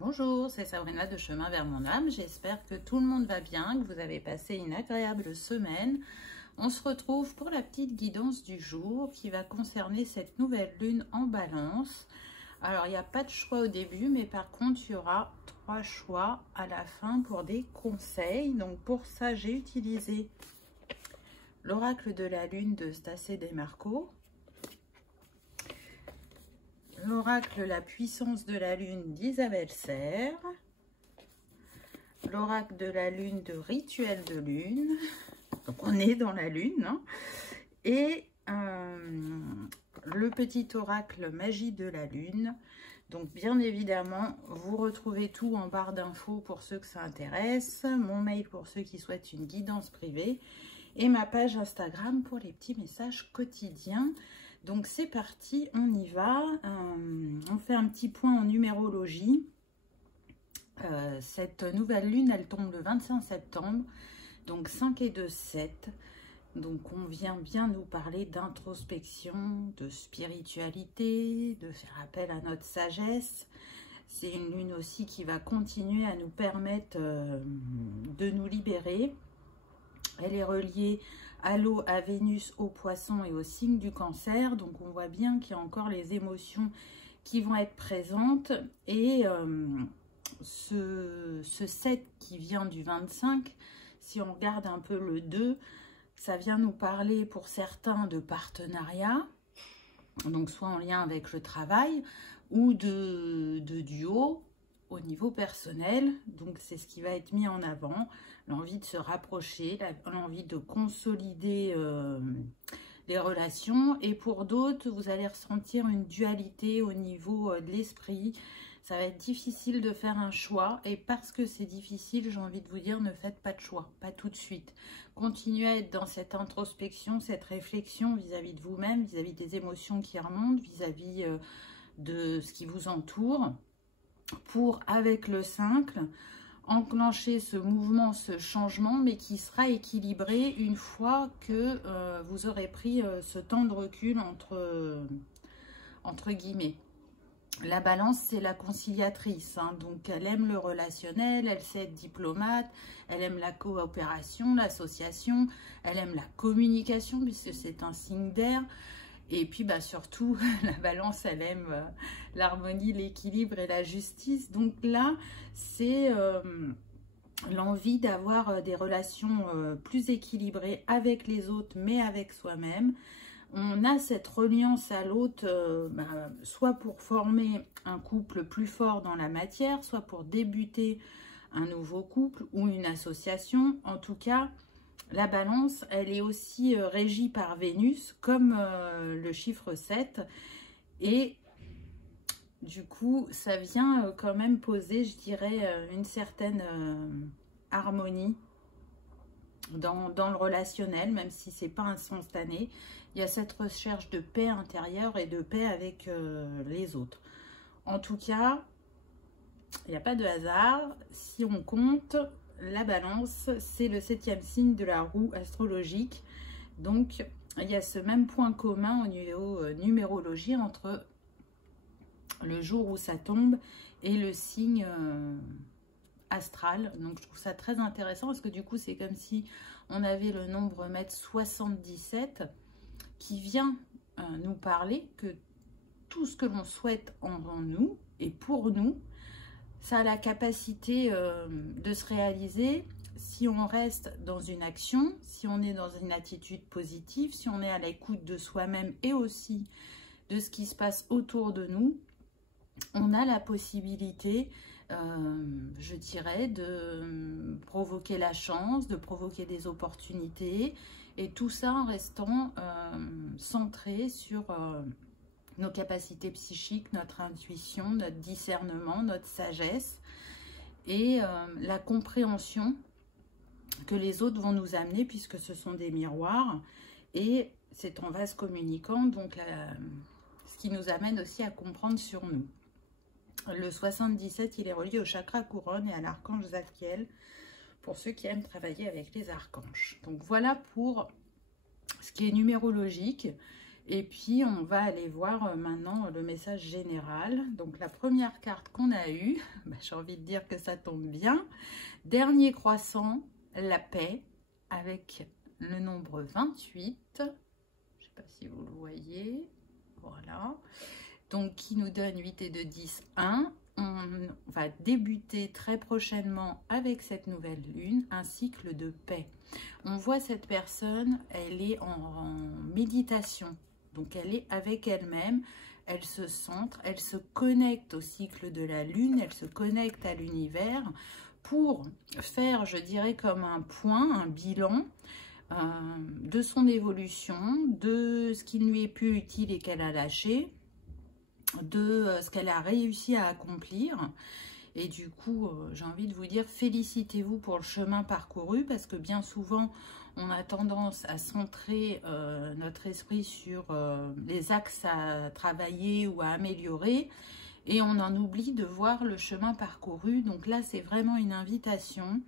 Bonjour, c'est Sabrina de Chemin vers mon âme. J'espère que tout le monde va bien, que vous avez passé une agréable semaine. On se retrouve pour la petite guidance du jour qui va concerner cette nouvelle lune en balance. Alors, il n'y a pas de choix au début, mais par contre, il y aura 3 choix à la fin pour des conseils. Donc, pour ça, j'ai utilisé l'oracle de la lune de Stacey Demarco, l'oracle La puissance de la lune d'Isabelle Serre, l'oracle de la lune de Rituel de lune, donc on est dans la lune, hein, et le petit oracle Magie de la lune. Donc bien évidemment, vous retrouvez tout en barre d'infos pour ceux que ça intéresse, mon mail pour ceux qui souhaitent une guidance privée, et ma page Instagram pour les petits messages quotidiens. Donc c'est parti, on y va. On fait un petit point en numérologie. Cette nouvelle lune, elle tombe le 25 septembre, donc 5 et 2, 7. Donc on vient bien nous parler d'introspection, de spiritualité, de faire appel à notre sagesse. C'est une lune aussi qui va continuer à nous permettre de nous libérer. Elle est reliée à l'eau, à Vénus, au poisson et au signe du cancer. Donc on voit bien qu'il y a encore les émotions qui vont être présentes. Et ce 7 qui vient du 25, si on regarde un peu le 2, ça vient nous parler pour certains de partenariat, donc soit en lien avec le travail ou de duo au niveau personnel. Donc c'est ce qui va être mis en avant, l'envie de se rapprocher, l'envie de consolider les relations. Et pour d'autres, vous allez ressentir une dualité au niveau de l'esprit. Ça va être difficile de faire un choix, et parce que c'est difficile, j'ai envie de vous dire, ne faites pas de choix, pas tout de suite. Continuez à être dans cette introspection, cette réflexion vis-à-vis de vous-même, vis-à-vis des émotions qui remontent, vis-à-vis de ce qui vous entoure, pour, avec le 5, enclencher ce mouvement, ce changement, mais qui sera équilibré une fois que vous aurez pris ce temps de recul entre guillemets. La balance, c'est la conciliatrice, hein, donc elle aime le relationnel, elle sait être diplomate, elle aime la coopération, l'association, elle aime la communication puisque c'est un signe d'air. Et puis bah, surtout, la balance, elle aime l'harmonie, l'équilibre et la justice. Donc là, c'est l'envie d'avoir des relations plus équilibrées avec les autres, mais avec soi-même. On a cette reliance à l'autre, soit pour former un couple plus fort dans la matière, soit pour débuter un nouveau couple ou une association. En tout cas, la balance, elle est aussi régie par Vénus, comme le chiffre 7. Et du coup, ça vient quand même poser, je dirais, une certaine harmonie dans le relationnel, même si c'est pas instantané. Il y a cette recherche de paix intérieure et de paix avec les autres. En tout cas, il n'y a pas de hasard. Si on compte, la balance, c'est le 7e signe de la roue astrologique. Donc, il y a ce même point commun au niveau numérologie entre le jour où ça tombe et le signe astral. Donc je trouve ça très intéressant parce que du coup c'est comme si on avait le nombre maître 77 qui vient nous parler que tout ce que l'on souhaite en nous et pour nous, ça a la capacité de se réaliser si on reste dans une action, si on est dans une attitude positive, si on est à l'écoute de soi-même et aussi de ce qui se passe autour de nous. On a la possibilité, je dirais, de provoquer la chance, de provoquer des opportunités, et tout ça en restant centré sur nos capacités psychiques, notre intuition, notre discernement, notre sagesse et la compréhension que les autres vont nous amener, puisque ce sont des miroirs et c'est en vase communicant, donc ce qui nous amène aussi à comprendre sur nous. Le 77, il est relié au chakra couronne et à l'archange Zadkiel, pour ceux qui aiment travailler avec les archanges. Donc voilà pour ce qui est numérologique. Et puis, on va aller voir maintenant le message général. Donc, la première carte qu'on a eue, j'ai envie de dire que ça tombe bien. Dernier croissant, la paix, avec le nombre 28. Je ne sais pas si vous le voyez. Voilà. Donc, qui nous donne 8 et 2, 10, 1. On va débuter très prochainement avec cette nouvelle lune, un cycle de paix. On voit cette personne, elle est en méditation. Donc, elle est avec elle-même, elle se centre, elle se connecte au cycle de la lune, elle se connecte à l'univers pour faire, je dirais, comme un point, un bilan de son évolution, de ce qui ne lui est plus utile et qu'elle a lâché, de ce qu'elle a réussi à accomplir. Et du coup, j'ai envie de vous dire, félicitez-vous pour le chemin parcouru, parce que bien souvent, on a tendance à centrer notre esprit sur les axes à travailler ou à améliorer, et on en oublie de voir le chemin parcouru. Donc là, c'est vraiment une invitation,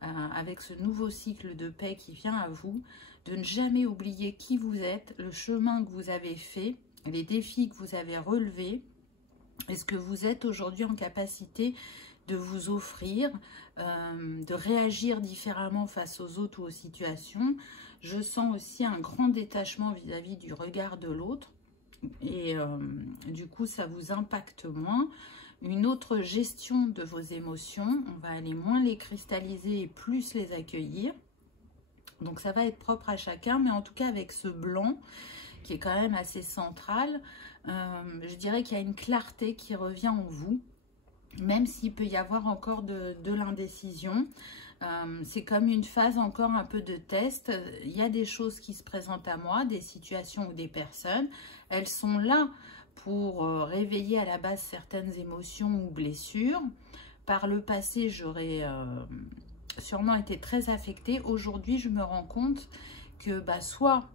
avec ce nouveau cycle de paix qui vient à vous, de ne jamais oublier qui vous êtes, le chemin que vous avez fait, les défis que vous avez relevés, et ce que vous êtes aujourd'hui en capacité de vous offrir, de réagir différemment face aux autres ou aux situations. Je sens aussi un grand détachement vis-à-vis du regard de l'autre, et du coup ça vous impacte moins. Une autre gestion de vos émotions, on va aller moins les cristalliser et plus les accueillir. Donc ça va être propre à chacun, mais en tout cas avec ce blanc qui est quand même assez central, je dirais qu'il y a une clarté qui revient en vous, même s'il peut y avoir encore de l'indécision. C'est comme une phase encore un peu de test. Il y a des choses qui se présentent à moi, des situations ou des personnes. Elles sont là pour réveiller à la base certaines émotions ou blessures. Par le passé, j'aurais sûrement été très affectée. Aujourd'hui, je me rends compte que soit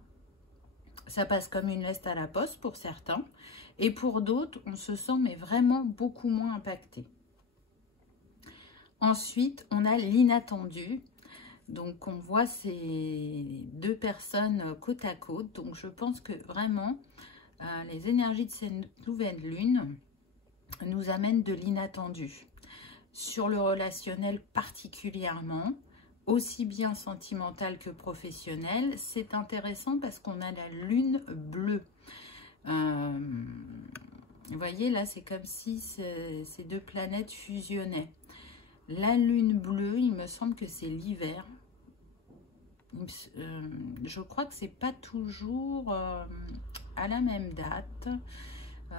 ça passe comme une lettre à la poste pour certains, et pour d'autres, on se sent mais vraiment beaucoup moins impacté. Ensuite, on a l'inattendu. Donc, on voit ces deux personnes côte à côte. Donc, je pense que vraiment, les énergies de cette nouvelle lune nous amènent de l'inattendu. Sur le relationnel particulièrement, aussi bien sentimental que professionnel. C'est intéressant parce qu'on a la lune bleue. Vous voyez, là, c'est comme si ces deux planètes fusionnaient. La lune bleue, il me semble que c'est l'hiver. Je crois que c'est pas toujours à la même date.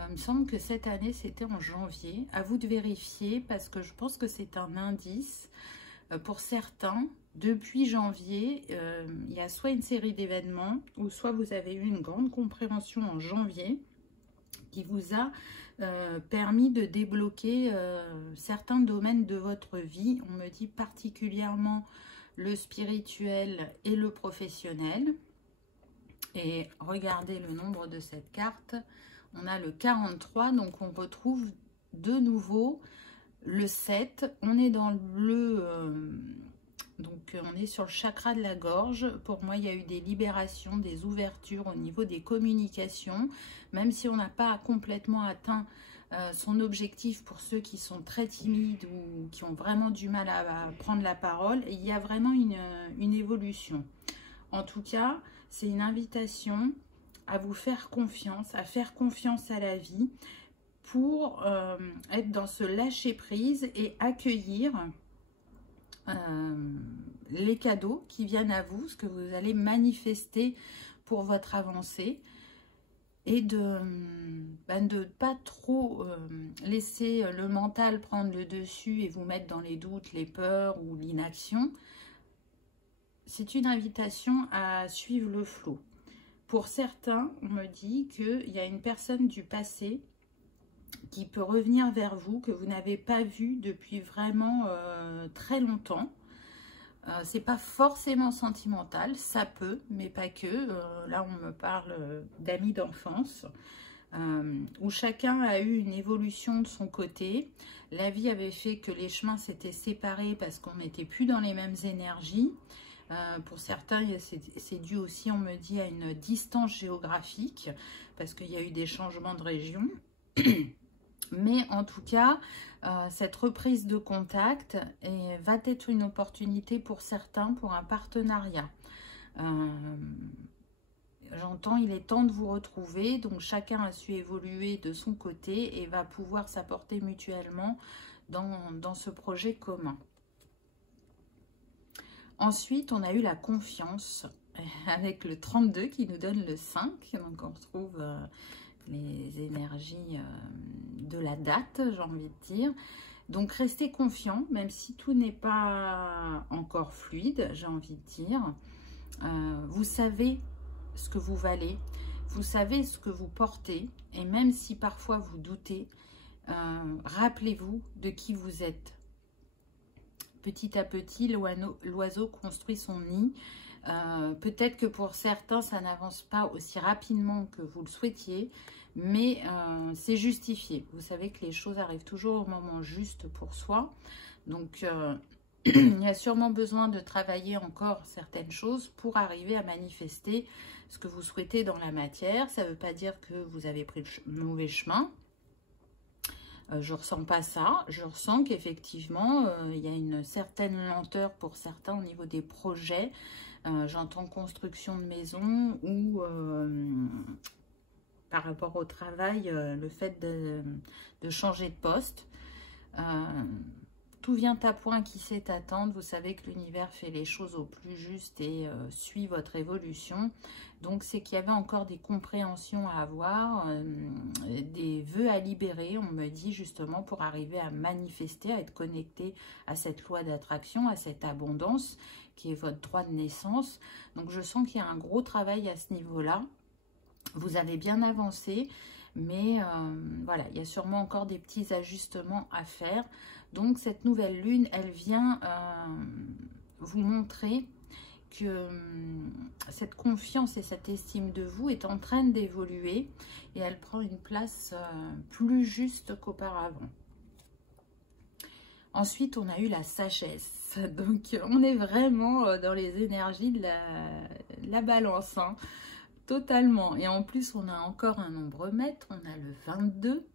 Il me semble que cette année, c'était en janvier. À vous de vérifier parce que je pense que c'est un indice. Pour certains, depuis janvier, il y a soit une série d'événements ou soit vous avez eu une grande compréhension en janvier qui vous a permis de débloquer certains domaines de votre vie. On me dit particulièrement le spirituel et le professionnel. Et regardez le nombre de cette carte. On a le 43, donc on retrouve de nouveau le 7. On est dans le bleu, donc on est sur le chakra de la gorge. Pour moi, il y a eu des libérations, des ouvertures au niveau des communications. Même si on n'a pas complètement atteint son objectif pour ceux qui sont très timides ou qui ont vraiment du mal à prendre la parole, il y a vraiment une évolution. En tout cas, c'est une invitation à vous faire confiance, à faire confiance à la vie pour être dans ce lâcher-prise et accueillir les cadeaux qui viennent à vous, ce que vous allez manifester pour votre avancée, et de ne pas trop laisser le mental prendre le dessus et vous mettre dans les doutes, les peurs ou l'inaction. C'est une invitation à suivre le flot. Pour certains, on me dit qu'il y a une personne du passé qui peut revenir vers vous, que vous n'avez pas vu depuis vraiment très longtemps. C'est pas forcément sentimental, ça peut, mais pas que. Là, on me parle d'amis d'enfance, où chacun a eu une évolution de son côté. La vie avait fait que les chemins s'étaient séparés parce qu'on n'était plus dans les mêmes énergies. Pour certains, c'est dû aussi, on me dit, à une distance géographique, parce qu'il y a eu des changements de région. Mais en tout cas, cette reprise de contact va être une opportunité pour certains, pour un partenariat. J'entends, il est temps de vous retrouver, donc chacun a su évoluer de son côté et va pouvoir s'apporter mutuellement dans ce projet commun. Ensuite, on a eu la confiance avec le 32 qui nous donne le 5, donc on retrouve les énergies de la date, j'ai envie de dire. Donc restez confiant, même si tout n'est pas encore fluide, j'ai envie de dire. Vous savez ce que vous valez, vous savez ce que vous portez, et même si parfois vous doutez, rappelez-vous de qui vous êtes. Petit à petit, l'oiseau construit son nid. Peut-être que pour certains, ça n'avance pas aussi rapidement que vous le souhaitiez, mais c'est justifié. Vous savez que les choses arrivent toujours au moment juste pour soi. Donc, il y a sûrement besoin de travailler encore certaines choses pour arriver à manifester ce que vous souhaitez dans la matière. Ça ne veut pas dire que vous avez pris le mauvais chemin. Je ne ressens pas ça. Je ressens qu'effectivement, il y a une certaine lenteur pour certains au niveau des projets. J'entends construction de maison ou par rapport au travail, le fait de changer de poste. Tout vient à point qui sait attendre. Vous savez que l'univers fait les choses au plus juste et suit votre évolution. Donc, c'est qu'il y avait encore des compréhensions à avoir, des vœux à libérer, on me dit justement, pour arriver à manifester, à être connecté à cette loi d'attraction, à cette abondance qui est votre droit de naissance. Donc, je sens qu'il y a un gros travail à ce niveau-là. Vous avez bien avancé, mais voilà, il y a sûrement encore des petits ajustements à faire. Donc, cette nouvelle lune, elle vient vous montrer que cette confiance et cette estime de vous est en train d'évoluer et elle prend une place plus juste qu'auparavant. Ensuite, on a eu la sagesse. Donc, on est vraiment dans les énergies de la balance, hein, totalement. Et en plus, on a encore un nombre maître, on a le 22.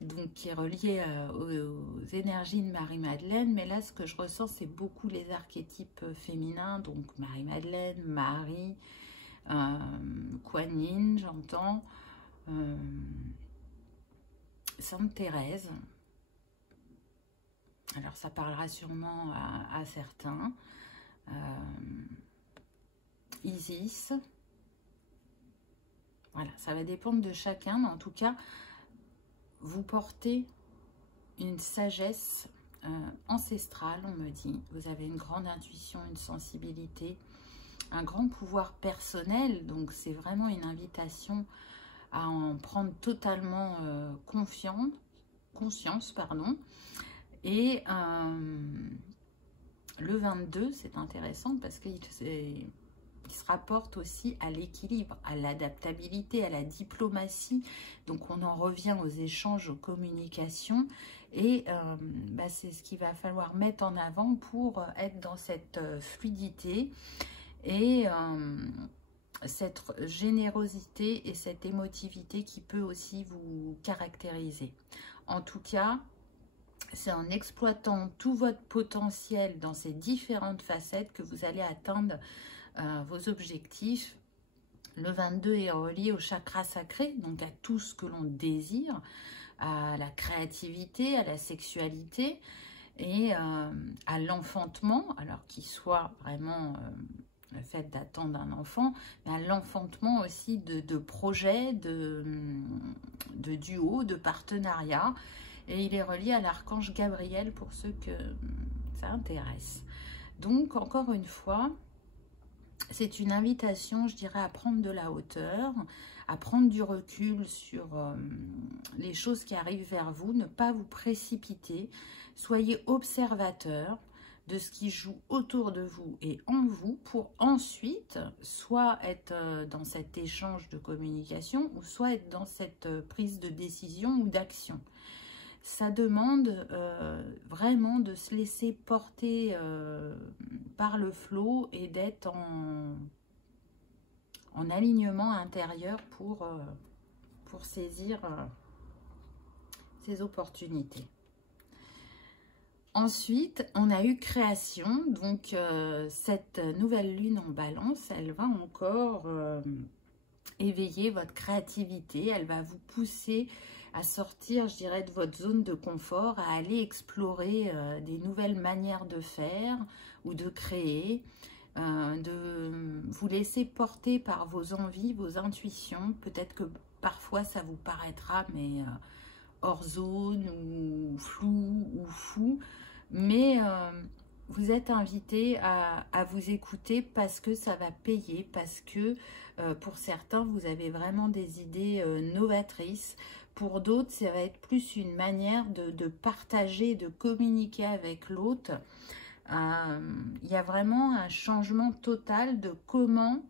Donc qui est relié aux énergies de Marie-Madeleine. Mais là, ce que je ressens, c'est beaucoup les archétypes féminins. Donc Marie-Madeleine, Marie, Kuan Yin, j'entends. Sainte Thérèse. Alors, ça parlera sûrement à certains. Isis. Voilà, ça va dépendre de chacun. Mais en tout cas, vous portez une sagesse ancestrale, on me dit. Vous avez une grande intuition, une sensibilité, un grand pouvoir personnel. Donc, c'est vraiment une invitation à en prendre totalement conscience. Et le 22, c'est intéressant parce qu'il se rapporte aussi à l'équilibre, à l'adaptabilité, à la diplomatie. Donc, on en revient aux échanges, aux communications. Et c'est ce qu'il va falloir mettre en avant pour être dans cette fluidité et cette générosité et cette émotivité qui peut aussi vous caractériser. En tout cas, c'est en exploitant tout votre potentiel dans ces différentes facettes que vous allez atteindre vos objectifs. Le 22 est relié au chakra sacré, donc à tout ce que l'on désire, à la créativité, à la sexualité et à l'enfantement, alors qu'il soit vraiment le fait d'attendre un enfant, mais à l'enfantement aussi de projets, de duos, de partenariats. Et il est relié à l'archange Gabriel pour ceux que ça intéresse. Donc, encore une fois, c'est une invitation, je dirais, à prendre de la hauteur, à prendre du recul sur les choses qui arrivent vers vous, ne pas vous précipiter, soyez observateur de ce qui joue autour de vous et en vous pour ensuite soit être dans cet échange de communication ou soit être dans cette prise de décision ou d'action. Ça demande vraiment de se laisser porter par le flot et d'être en alignement intérieur pour saisir ces opportunités. Ensuite, on a eu création. Donc, cette nouvelle lune en balance, elle va encore éveiller votre créativité. Elle va vous pousser à sortir, je dirais, de votre zone de confort, à aller explorer des nouvelles manières de faire ou de créer, de vous laisser porter par vos envies, vos intuitions. Peut-être que parfois ça vous paraîtra mais hors zone ou flou ou fou, mais vous êtes invité à vous écouter parce que ça va payer, parce que pour certains vous avez vraiment des idées novatrices. Pour d'autres, ça va être plus une manière de partager, de communiquer avec l'autre. Il y a vraiment un changement total de comment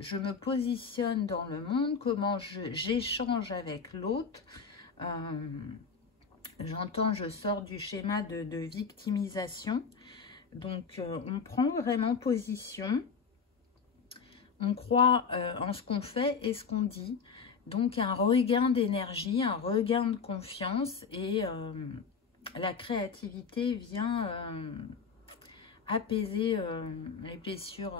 je me positionne dans le monde, comment j'échange avec l'autre. J'entends, je sors du schéma de victimisation. Donc, on prend vraiment position. On croit en ce qu'on fait et ce qu'on dit. Donc, un regain d'énergie, un regain de confiance et la créativité vient apaiser les blessures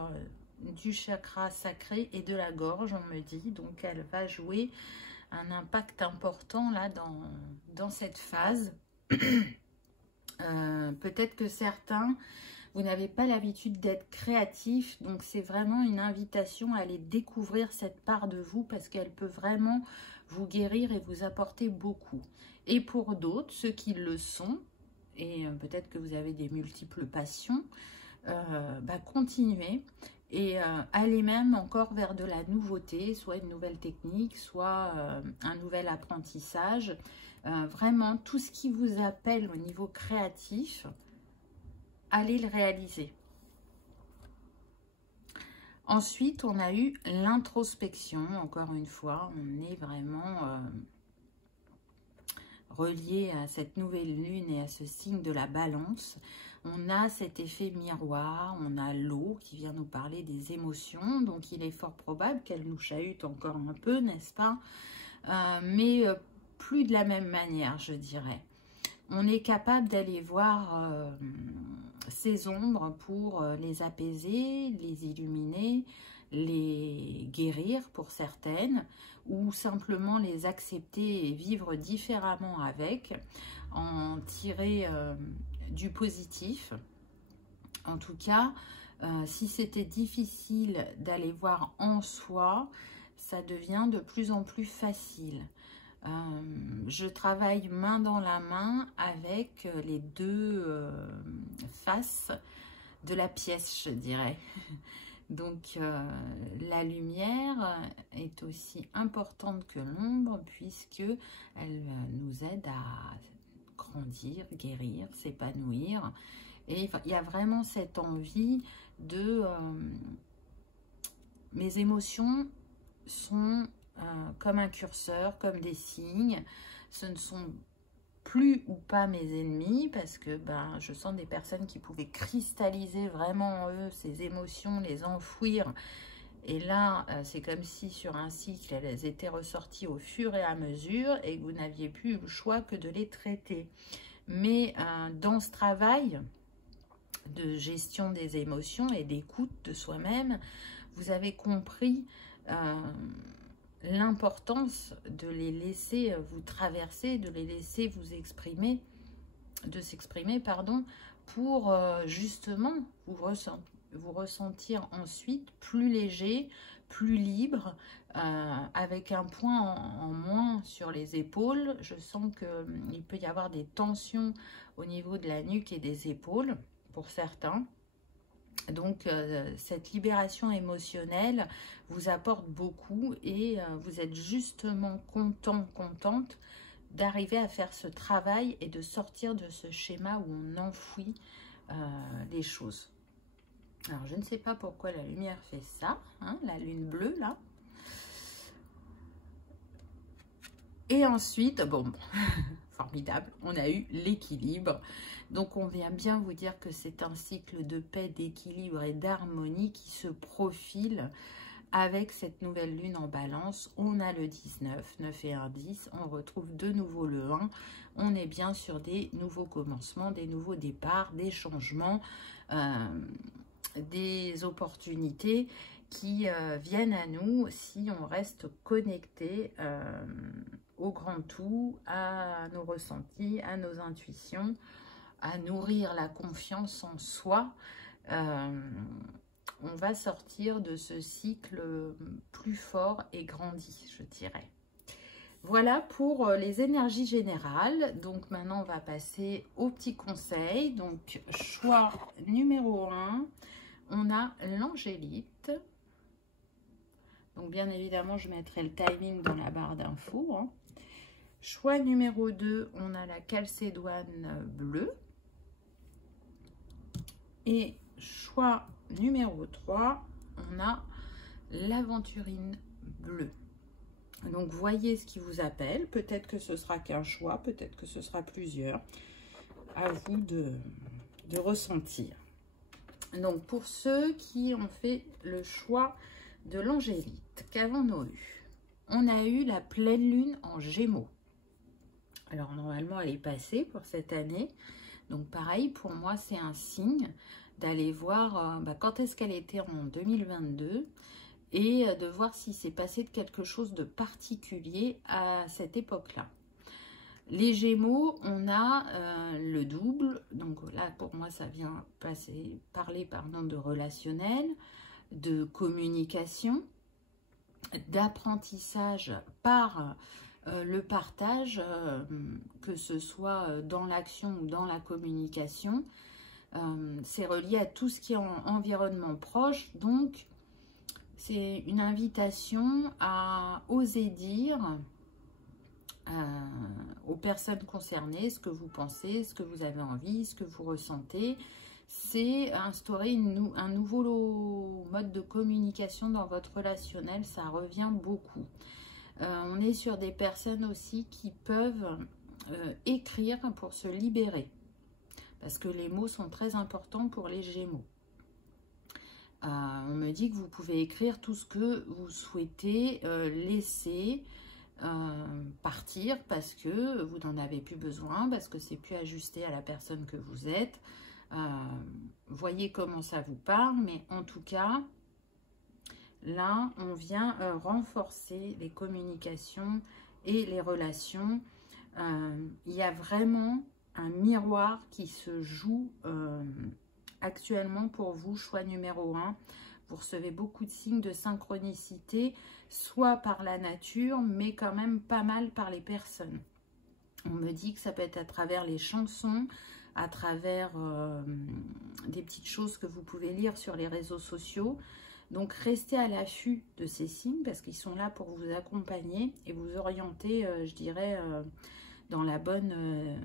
du chakra sacré et de la gorge, on me dit. Donc, elle va jouer un impact important là dans cette phase. Peut-être que certains, vous n'avez pas l'habitude d'être créatif, donc c'est vraiment une invitation à aller découvrir cette part de vous parce qu'elle peut vraiment vous guérir et vous apporter beaucoup. Et pour d'autres, ceux qui le sont, et peut-être que vous avez des multiples passions, continuez et allez même encore vers de la nouveauté, soit une nouvelle technique, soit un nouvel apprentissage. Vraiment, tout ce qui vous appelle au niveau créatif, allez le réaliser. Ensuite, on a eu l'introspection. Encore une fois, on est vraiment relié à cette nouvelle lune et à ce signe de la balance. On a cet effet miroir, on a l'eau qui vient nous parler des émotions. Donc, il est fort probable qu'elle nous chahute encore un peu, n'est-ce pas? Mais plus de la même manière, je dirais. On est capable d'aller voir ces ombres pour les apaiser, les illuminer, les guérir pour certaines, ou simplement les accepter et vivre différemment avec, en tirer du positif. En tout cas, si c'était difficile d'aller voir en soi, ça devient de plus en plus facile. Je travaille main dans la main avec les deux faces de la pièce, je dirais. Donc, la lumière est aussi importante que l'ombre puisque elle nous aide à grandir, guérir, s'épanouir. Et il y a vraiment cette envie de... mes émotions sont... comme un curseur, comme des signes. Ce ne sont plus ou pas mes ennemis parce que je sens des personnes qui pouvaient cristalliser vraiment en eux ces émotions, les enfouir. Et là, c'est comme si sur un cycle, elles étaient ressorties au fur et à mesure et que vous n'aviez plus le choix que de les traiter. Mais dans ce travail de gestion des émotions et d'écoute de soi-même, vous avez compris l'importance de les laisser vous traverser, de les laisser vous exprimer, pour justement vous ressentir ensuite plus léger, plus libre, avec un point en moins sur les épaules. Je sens qu'il peut y avoir des tensions au niveau de la nuque et des épaules pour certains. Donc, cette libération émotionnelle vous apporte beaucoup et vous êtes justement contente d'arriver à faire ce travail et de sortir de ce schéma où on enfouit les choses. Alors, je ne sais pas pourquoi la lumière fait ça, hein, la lune bleue, là. Et ensuite, bon, formidable, on a eu l'équilibre. Donc on vient bien vous dire que c'est un cycle de paix, d'équilibre et d'harmonie qui se profile avec cette nouvelle lune en balance. On a le 19, 9 et 1, 10, on retrouve de nouveau le 1. On est bien sur des nouveaux commencements, des nouveaux départs, des changements, des opportunités qui viennent à nous si on reste connecté au grand tout, à nos ressentis, à nos intuitions, à nourrir la confiance en soi. On va sortir de ce cycle plus fort et grandi, je dirais. Voilà pour les énergies générales. Donc maintenant, on va passer aux petits conseils. Donc, choix numéro 1, on a l'angélite. Donc, bien évidemment, je mettrai le timing dans la barre d'infos. Hein. Choix numéro 2, on a la calcédoine bleue. Et choix numéro 3, on a l'aventurine bleue. Donc, voyez ce qui vous appelle. Peut-être que ce sera qu'un choix, peut-être que ce sera plusieurs. À vous de ressentir. Donc, pour ceux qui ont fait le choix de l'angélite, qu'avons-nous eu? On a eu la pleine lune en Gémeaux. Alors, normalement, elle est passée pour cette année. Donc, pareil, pour moi, c'est un signe d'aller voir quand est-ce qu'elle était en 2022 et de voir si c'est passé de quelque chose de particulier à cette époque-là. Les Gémeaux, on a le double. Donc là, pour moi, ça vient parler de relationnel, de communication, d'apprentissage par le partage, que ce soit dans l'action ou dans la communication. C'est relié à tout ce qui est en environnement proche. Donc, c'est une invitation à oser dire aux personnes concernées ce que vous pensez, ce que vous avez envie, ce que vous ressentez. C'est instaurer un nouveau mode de communication dans votre relationnel. Ça revient beaucoup. On est sur des personnes aussi qui peuvent écrire pour se libérer. Parce que les mots sont très importants pour les Gémeaux. On me dit que vous pouvez écrire tout ce que vous souhaitez laisser partir parce que vous n'en avez plus besoin, parce que c'est plus ajusté à la personne que vous êtes. Voyez comment ça vous parle, mais en tout cas, là, on vient renforcer les communications et les relations. Il y a vraiment un miroir qui se joue actuellement pour vous, choix numéro 1. Vous recevez beaucoup de signes de synchronicité, soit par la nature, mais quand même pas mal par les personnes. On me dit que ça peut être à travers les chansons, à travers des petites choses que vous pouvez lire sur les réseaux sociaux. Donc, restez à l'affût de ces signes parce qu'ils sont là pour vous accompagner et vous orienter, je dirais, dans la bonne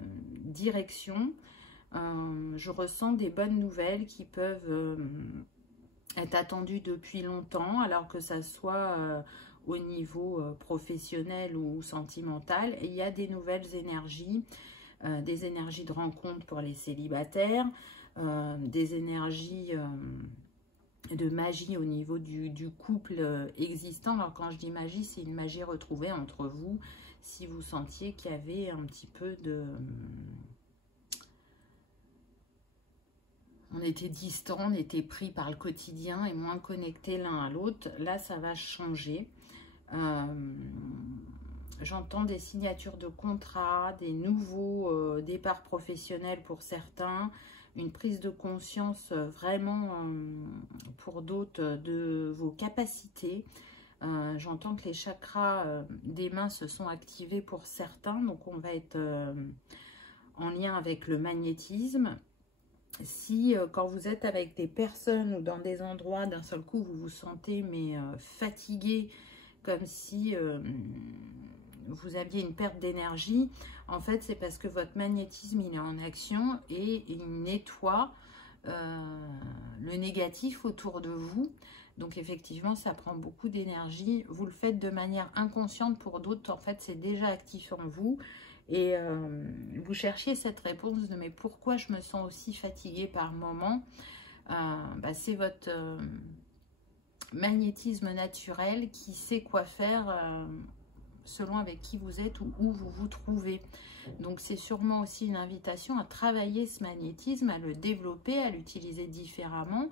direction. Je ressens des bonnes nouvelles qui peuvent être attendues depuis longtemps, alors que ça soit au niveau professionnel ou sentimental. Et il y a des nouvelles énergies, des énergies de rencontre pour les célibataires, des énergies de magie au niveau du couple existant. Alors quand je dis magie, c'est une magie retrouvée entre vous, si vous sentiez qu'il y avait un petit peu de... On était distants, on était pris par le quotidien et moins connectés l'un à l'autre. Là, ça va changer. J'entends des signatures de contrats, des nouveaux départs professionnels pour certains, une prise de conscience vraiment pour d'autres de vos capacités. J'entends que les chakras des mains se sont activés pour certains, donc on va être en lien avec le magnétisme. Si quand vous êtes avec des personnes ou dans des endroits, d'un seul coup, vous vous sentez fatigué, comme si vous aviez une perte d'énergie, en fait, c'est parce que votre magnétisme, il est en action et il nettoie le négatif autour de vous. Donc, effectivement, ça prend beaucoup d'énergie. Vous le faites de manière inconsciente pour d'autres. En fait, c'est déjà actif en vous. Et vous cherchiez cette réponse de mais pourquoi je me sens aussi fatiguée par moment. C'est votre magnétisme naturel qui sait quoi faire selon avec qui vous êtes ou où vous vous trouvez. Donc c'est sûrement aussi une invitation à travailler ce magnétisme, à le développer, à l'utiliser différemment,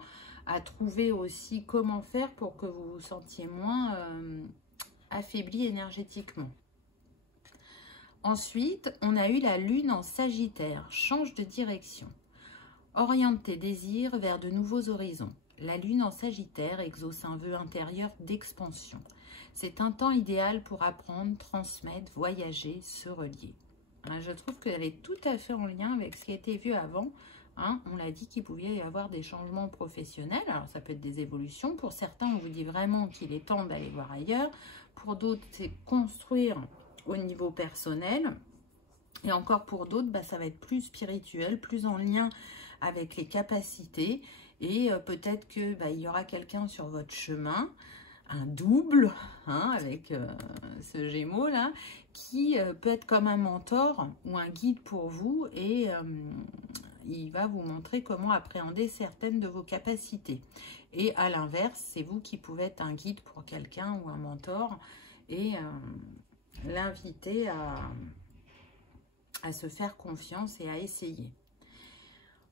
à trouver aussi comment faire pour que vous vous sentiez moins affaibli énergétiquement. Ensuite, on a eu la lune en Sagittaire, change de direction. Oriente tes désirs vers de nouveaux horizons. La lune en Sagittaire exauce un vœu intérieur d'expansion. C'est un temps idéal pour apprendre, transmettre, voyager, se relier. Je trouve qu'elle est tout à fait en lien avec ce qui a été vu avant. On l'a dit qu'il pouvait y avoir des changements professionnels. Alors, ça peut être des évolutions. Pour certains, on vous dit vraiment qu'il est temps d'aller voir ailleurs. Pour d'autres, c'est construire au niveau personnel. Et encore pour d'autres, ça va être plus spirituel, plus en lien avec les capacités. Et peut-être qu'il y aura quelqu'un sur votre chemin, un double, avec ce Gémeaux là, qui peut être comme un mentor ou un guide pour vous et il va vous montrer comment appréhender certaines de vos capacités. Et à l'inverse, c'est vous qui pouvez être un guide pour quelqu'un ou un mentor et l'inviter à se faire confiance et à essayer.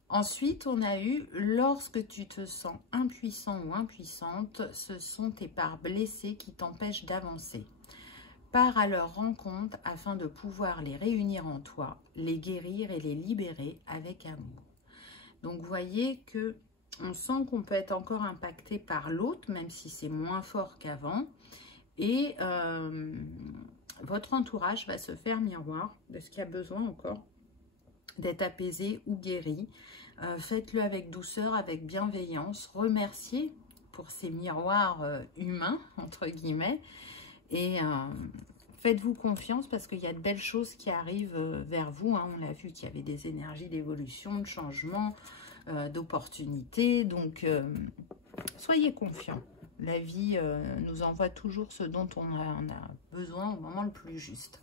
Ensuite, on a eu, lorsque tu te sens impuissant ou impuissante, ce sont tes parts blessées qui t'empêchent d'avancer. Pars à leur rencontre afin de pouvoir les réunir en toi, les guérir et les libérer avec amour. Donc, vous voyez que on sent qu'on peut être encore impacté par l'autre, même si c'est moins fort qu'avant. Et votre entourage va se faire miroir de ce qu'il y a besoin encore d'être apaisé ou guéri. Faites-le avec douceur, avec bienveillance. Remerciez pour ces miroirs humains, entre guillemets. Et faites-vous confiance parce qu'il y a de belles choses qui arrivent vers vous. On l'a vu qu'il y avait des énergies d'évolution, de changement, d'opportunités. Donc, soyez confiants. La vie nous envoie toujours ce dont on a besoin au moment le plus juste.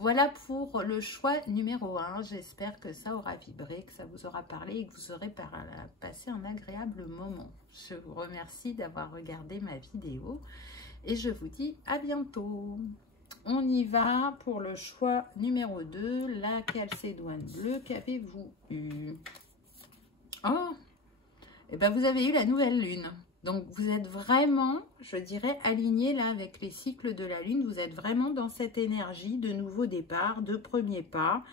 Voilà pour le choix numéro 1. J'espère que ça aura vibré, que ça vous aura parlé et que vous aurez passé un agréable moment. Je vous remercie d'avoir regardé ma vidéo et je vous dis à bientôt. On y va pour le choix numéro 2, la calcédoine bleue. Qu'avez-vous eu? Oh, et vous avez eu la nouvelle lune. Donc, vous êtes vraiment, je dirais, aligné là avec les cycles de la lune. Vous êtes vraiment dans cette énergie de nouveau départ, de premier pas.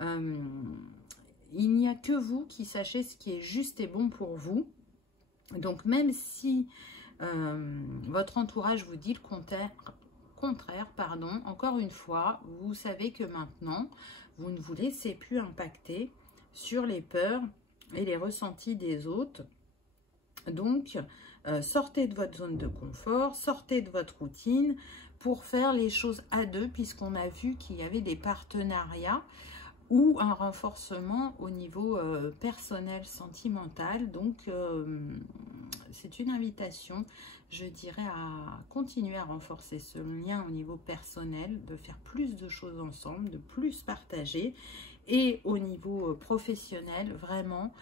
Il n'y a que vous qui sachez ce qui est juste et bon pour vous. Donc, même si votre entourage vous dit le contraire, encore une fois, vous savez que maintenant, vous ne vous laissez plus impacter sur les peurs et les ressentis des autres. Donc, sortez de votre zone de confort, sortez de votre routine pour faire les choses à deux, puisqu'on a vu qu'il y avait des partenariats ou un renforcement au niveau personnel, sentimental. Donc, c'est une invitation, je dirais, à continuer à renforcer ce lien au niveau personnel, de faire plus de choses ensemble, de plus partager. Et au niveau professionnel, vraiment,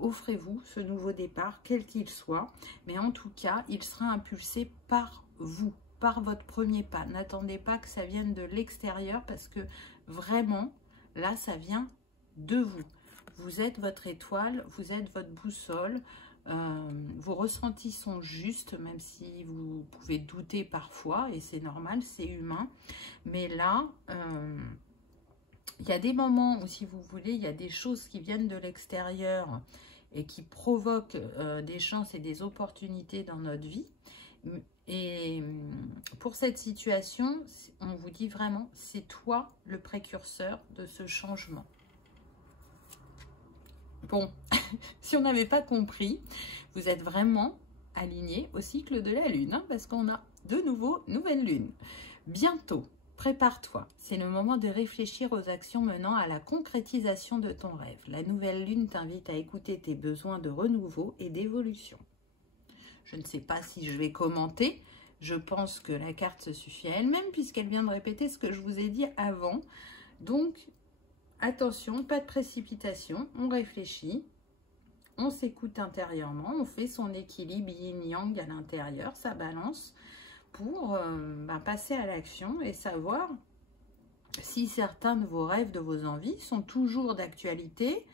offrez-vous ce nouveau départ, quel qu'il soit. Mais en tout cas, il sera impulsé par vous, par votre premier pas. N'attendez pas que ça vienne de l'extérieur parce que vraiment, là, ça vient de vous. Vous êtes votre étoile, vous êtes votre boussole. Vos ressentis sont justes, même si vous pouvez douter parfois, et c'est normal, c'est humain. Mais là... il y a des moments où, si vous voulez, il y a des choses qui viennent de l'extérieur et qui provoquent des chances et des opportunités dans notre vie. Et pour cette situation, on vous dit vraiment, c'est toi le précurseur de ce changement. Bon, si on n'avait pas compris, vous êtes vraiment aligné au cycle de la Lune, parce qu'on a de nouveau nouvelle Lune. Bientôt. Prépare-toi, c'est le moment de réfléchir aux actions menant à la concrétisation de ton rêve. La nouvelle lune t'invite à écouter tes besoins de renouveau et d'évolution. Je ne sais pas si je vais commenter, je pense que la carte se suffit à elle-même puisqu'elle vient de répéter ce que je vous ai dit avant. Donc, attention, pas de précipitation, on réfléchit, on s'écoute intérieurement, on fait son équilibre yin-yang à l'intérieur, sa balance, pour passer à l'action et savoir si certains de vos rêves, de vos envies sont toujours d'actualité.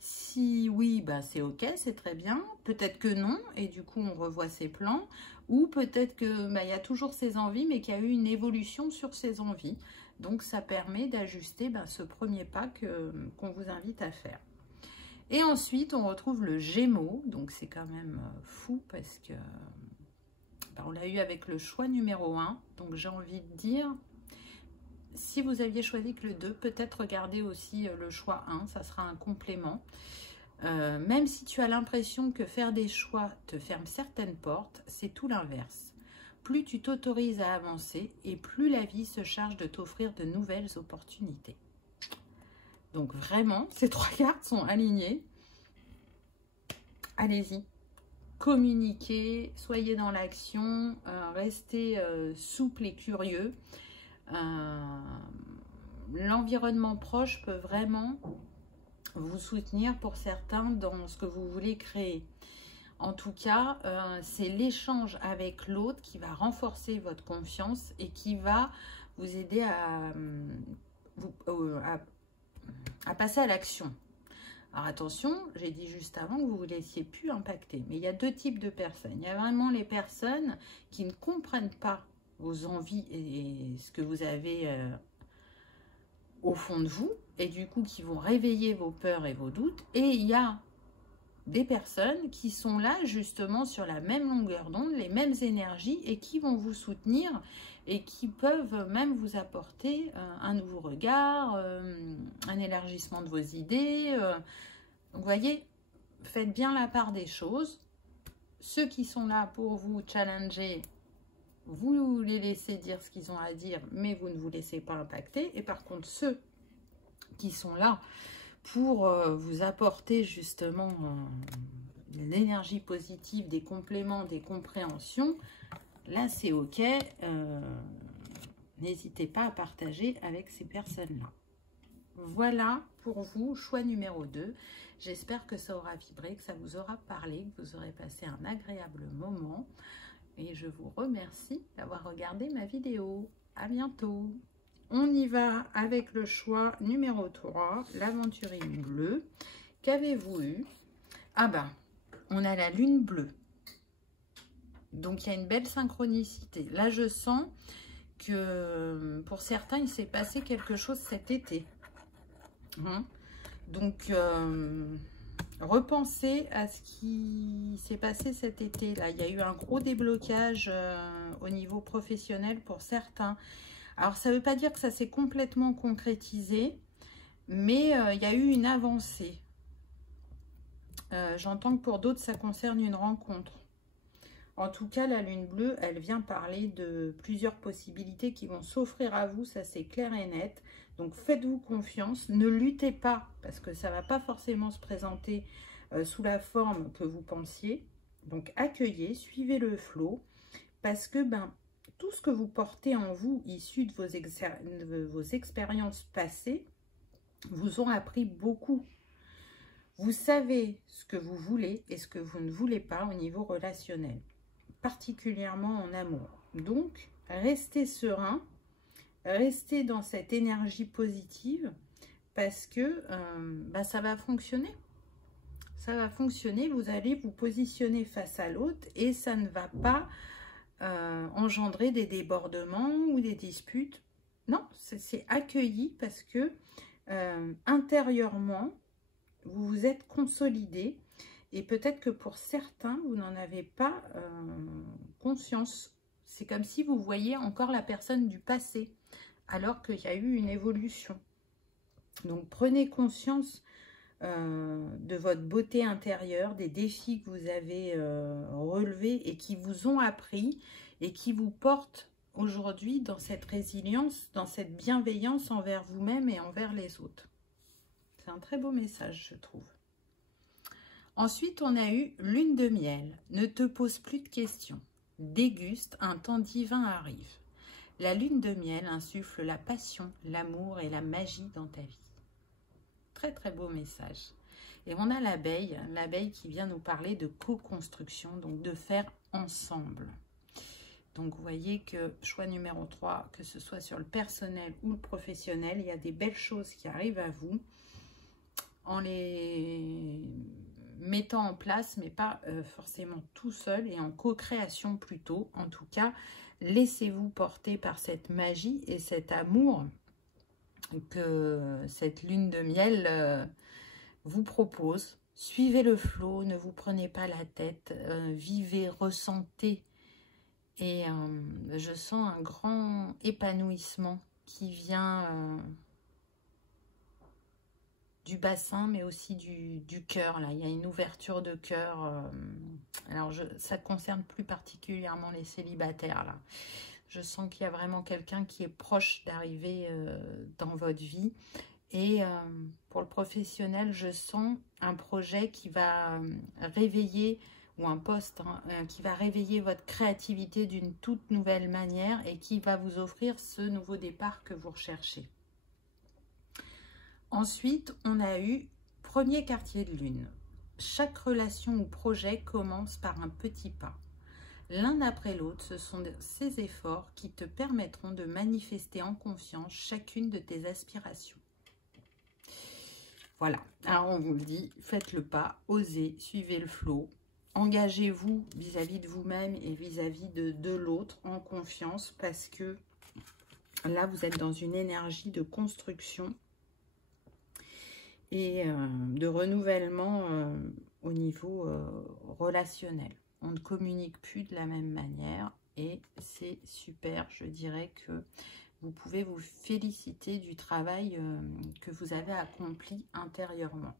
Si oui, c'est ok, c'est très bien. Peut-être que non, et du coup on revoit ses plans. Ou peut-être que y a toujours ses envies, mais qu'il y a eu une évolution sur ses envies. Donc ça permet d'ajuster ce premier pas qu'on vous invite à faire. Et ensuite on retrouve le Gémeaux. Donc c'est quand même fou parce que on l'a eu avec le choix numéro 1. Donc j'ai envie de dire, si vous aviez choisi que le 2, peut-être regardez aussi le choix 1, ça sera un complément. Même si tu as l'impression que faire des choix te ferme certaines portes, c'est tout l'inverse. Plus tu t'autorises à avancer et plus la vie se charge de t'offrir de nouvelles opportunités. Donc vraiment, ces 3 cartes sont alignées. Allez-y, communiquez, soyez dans l'action, restez souple et curieux. L'environnement proche peut vraiment vous soutenir pour certains dans ce que vous voulez créer. En tout cas, c'est l'échange avec l'autre qui va renforcer votre confiance et qui va vous aider à passer à l'action. Alors attention, j'ai dit juste avant que vous ne vous laissiez plus impacter. Mais il y a 2 types de personnes. Il y a vraiment les personnes qui ne comprennent pas vos envies et ce que vous avez au fond de vous, et du coup qui vont réveiller vos peurs et vos doutes. Et il y a des personnes qui sont là justement sur la même longueur d'onde, les mêmes énergies, et qui vont vous soutenir et qui peuvent même vous apporter un nouveau regard, un élargissement de vos idées. Donc vous voyez, faites bien la part des choses. Ceux qui sont là pour vous challenger, vous les laissez dire ce qu'ils ont à dire, mais vous ne vous laissez pas impacter. Et par contre, ceux qui sont là pour vous apporter justement l'énergie positive, des compléments, des compréhensions, là c'est ok. N'hésitez pas à partager avec ces personnes-là. Voilà pour vous, choix numéro 2. J'espère que ça aura vibré, que ça vous aura parlé, que vous aurez passé un agréable moment. Et je vous remercie d'avoir regardé ma vidéo. À bientôt. On y va avec le choix numéro 3, l'aventurine bleue. Qu'avez-vous eu? Ah on a la lune bleue. Donc, il y a une belle synchronicité. Là, je sens que pour certains, il s'est passé quelque chose cet été. Donc, repensez à ce qui s'est passé cet été. Là, il y a eu un gros déblocage au niveau professionnel pour certains. Alors, ça ne veut pas dire que ça s'est complètement concrétisé, mais il y a eu une avancée. J'entends que pour d'autres, ça concerne une rencontre. En tout cas, la lune bleue, elle vient parler de plusieurs possibilités qui vont s'offrir à vous, ça c'est clair et net. Donc, faites-vous confiance, ne luttez pas, parce que ça ne va pas forcément se présenter sous la forme que vous pensiez. Donc, accueillez, suivez le flot, parce que tout ce que vous portez en vous, issu de vos expériences passées, vous ont appris beaucoup. Vous savez ce que vous voulez et ce que vous ne voulez pas au niveau relationnel, particulièrement en amour. Donc, restez serein, restez dans cette énergie positive parce que ça va fonctionner. Ça va fonctionner, vous allez vous positionner face à l'autre et ça ne va pas engendrer des débordements ou des disputes. Non, c'est accueilli parce que intérieurement, vous vous êtes consolidé et peut-être que pour certains, vous n'en avez pas conscience. C'est comme si vous voyiez encore la personne du passé alors qu'il y a eu une évolution. Donc, prenez conscience de votre beauté intérieure, des défis que vous avez relevés et qui vous ont appris et qui vous portent aujourd'hui dans cette résilience, dans cette bienveillance envers vous-même et envers les autres. C'est un très beau message, je trouve. Ensuite, on a eu lune de miel. Ne te pose plus de questions. Déguste, un temps divin arrive. La lune de miel insuffle la passion, l'amour et la magie dans ta vie. Très très beau message. Et on a l'abeille qui vient nous parler de co-construction, donc de faire ensemble. Donc vous voyez que choix numéro 3, que ce soit sur le personnel ou le professionnel, il y a des belles choses qui arrivent à vous en les mettant en place, mais pas forcément tout seul et en co-création plutôt. En tout cas, laissez-vous porter par cette magie et cet amour que cette lune de miel vous propose. Suivez le flot, ne vous prenez pas la tête, vivez, ressentez. Et je sens un grand épanouissement qui vient du bassin, mais aussi du cœur. Là, il y a une ouverture de cœur. Alors, ça concerne plus particulièrement les célibataires. Là, je sens qu'il y a vraiment quelqu'un qui est proche d'arriver dans votre vie. Et pour le professionnel, je sens un projet qui va réveiller, ou un poste qui va réveiller votre créativité d'une toute nouvelle manière et qui va vous offrir ce nouveau départ que vous recherchez. Ensuite, on a eu premier quartier de lune. Chaque relation ou projet commence par un petit pas. L'un après l'autre, ce sont ces efforts qui te permettront de manifester en confiance chacune de tes aspirations. Voilà, alors on vous le dit, faites le pas, osez, suivez le flot. Engagez-vous vis-à-vis de vous-même et vis-à-vis de l'autre en confiance parce que là, vous êtes dans une énergie de construction et de renouvellement au niveau relationnel. On ne communique plus de la même manière et c'est super. Je dirais que vous pouvez vous féliciter du travail que vous avez accompli intérieurement.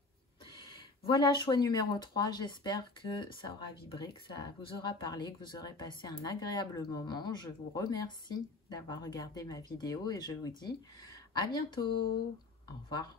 Voilà, choix numéro 3. J'espère que ça aura vibré, que ça vous aura parlé, que vous aurez passé un agréable moment. Je vous remercie d'avoir regardé ma vidéo et je vous dis à bientôt. Au revoir.